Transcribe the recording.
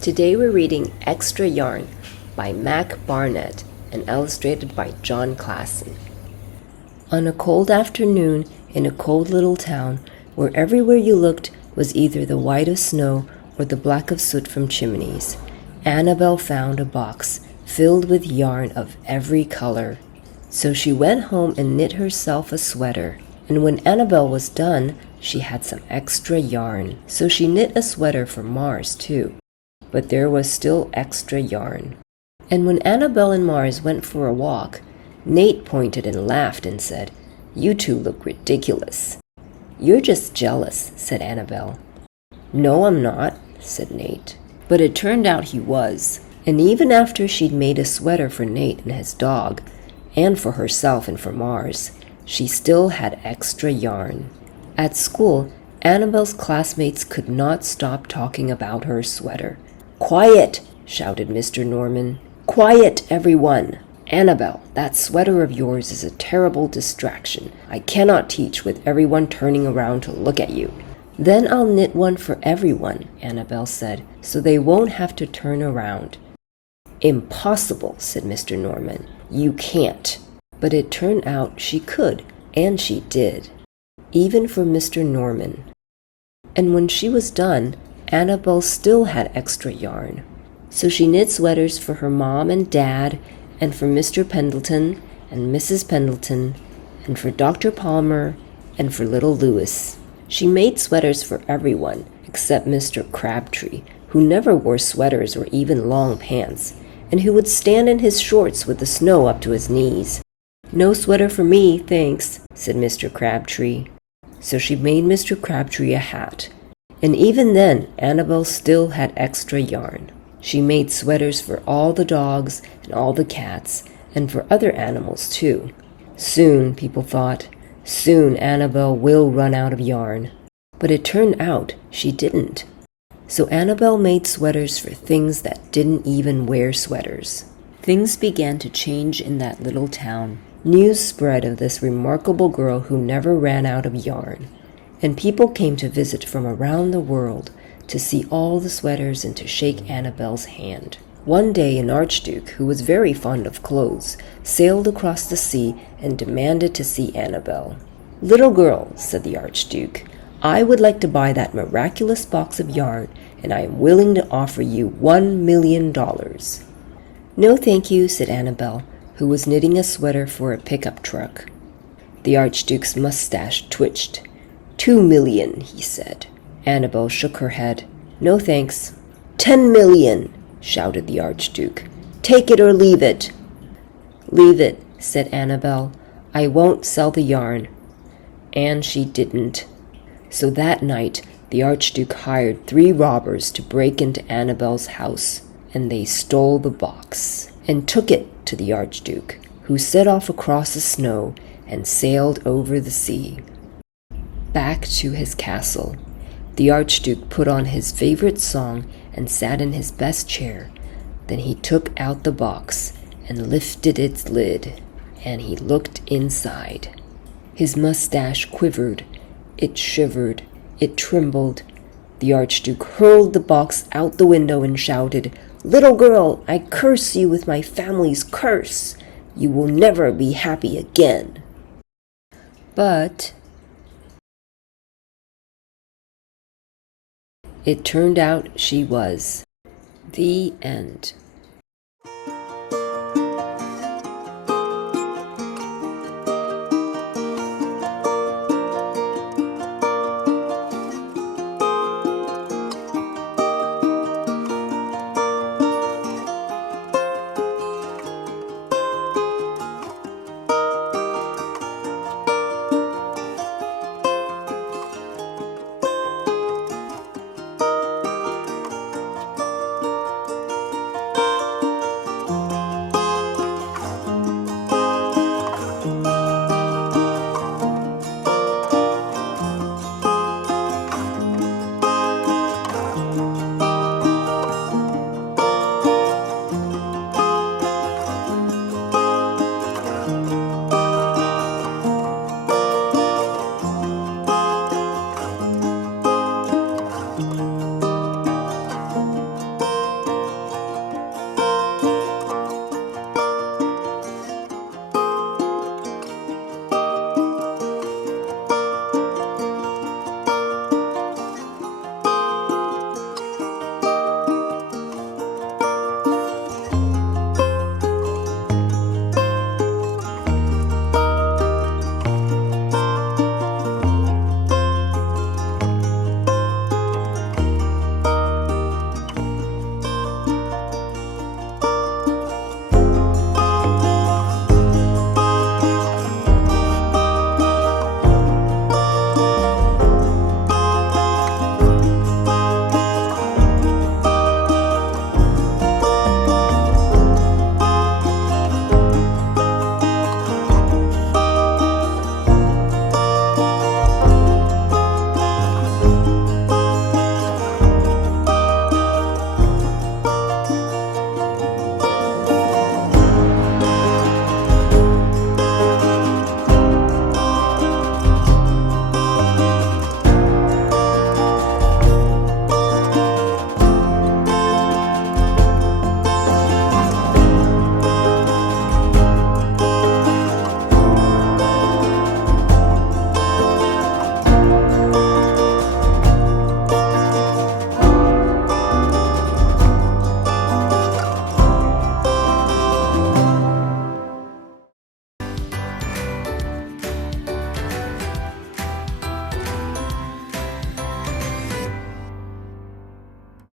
Today we're reading Extra Yarn by Mac Barnett and illustrated by Jon Klassen. On a cold afternoon in a cold little town, where everywhere you looked was either the white of snow or the black of soot from chimneys, Annabelle found a box filled with yarn of every color. So she went home and knit herself a sweater. And when Annabelle was done, she had some extra yarn. So she knit a sweater for Mars too. But there was still extra yarn. And when Annabelle and Mars went for a walk, Nate pointed and laughed and said, "You two look ridiculous." "You're just jealous," said Annabelle. "No, I'm not," said Nate. But it turned out he was. And even after she'd made a sweater for Nate and his dog, and for herself and for Mars, she still had extra yarn. At school, Annabelle's classmates could not stop talking about her sweater. "Quiet!" shouted Mr. Norman. "Quiet, everyone! Annabelle, that sweater of yours is a terrible distraction. I cannot teach with everyone turning around to look at you." "Then I'll knit one for everyone," Annabelle said, "so they won't have to turn around." "Impossible," said Mr. Norman. "You can't." But it turned out she could, and she did, even for Mr. Norman. And when she was done, Annabelle still had extra yarn. So she knit sweaters for her mom and dad, and for Mr. Pendleton and Mrs. Pendleton, and for Dr. Palmer, and for little Louis. She made sweaters for everyone except Mr. Crabtree, who never wore sweaters or even long pants, and who would stand in his shorts with the snow up to his knees. "No sweater for me, thanks," said Mr. Crabtree. So she made Mr. Crabtree a hat. And even then, Annabelle still had extra yarn. She made sweaters for all the dogs and all the cats, and for other animals too. Soon, people thought, soon Annabelle will run out of yarn. But it turned out she didn't. So Annabelle made sweaters for things that didn't even wear sweaters. Things began to change in that little town. News spread of this remarkable girl who never ran out of yarn. And people came to visit from around the world to see all the sweaters and to shake Annabelle's hand. One day an archduke, who was very fond of clothes, sailed across the sea and demanded to see Annabelle. "Little girl," said the archduke, "I would like to buy that miraculous box of yarn, and I am willing to offer you $1 million. "No, thank you," said Annabelle, who was knitting a sweater for a pickup truck. The archduke's mustache twitched. $2 million, he said. Annabelle shook her head. "No, thanks." $10 million, shouted the archduke. "Take it or leave it." "Leave it," said Annabelle. "I won't sell the yarn." And she didn't. So that night, the archduke hired 3 robbers to break into Annabelle's house, and they stole the box and took it to the archduke, who set off across the snow and sailed over the sea. Back to his castle, the archduke put on his favorite song and sat in his best chair. Then he took out the box and lifted its lid, and he looked inside. His mustache quivered, it shivered, it trembled. The archduke hurled the box out the window and shouted, "Little girl, I curse you with my family's curse. You will never be happy again." But it turned out she was. The end.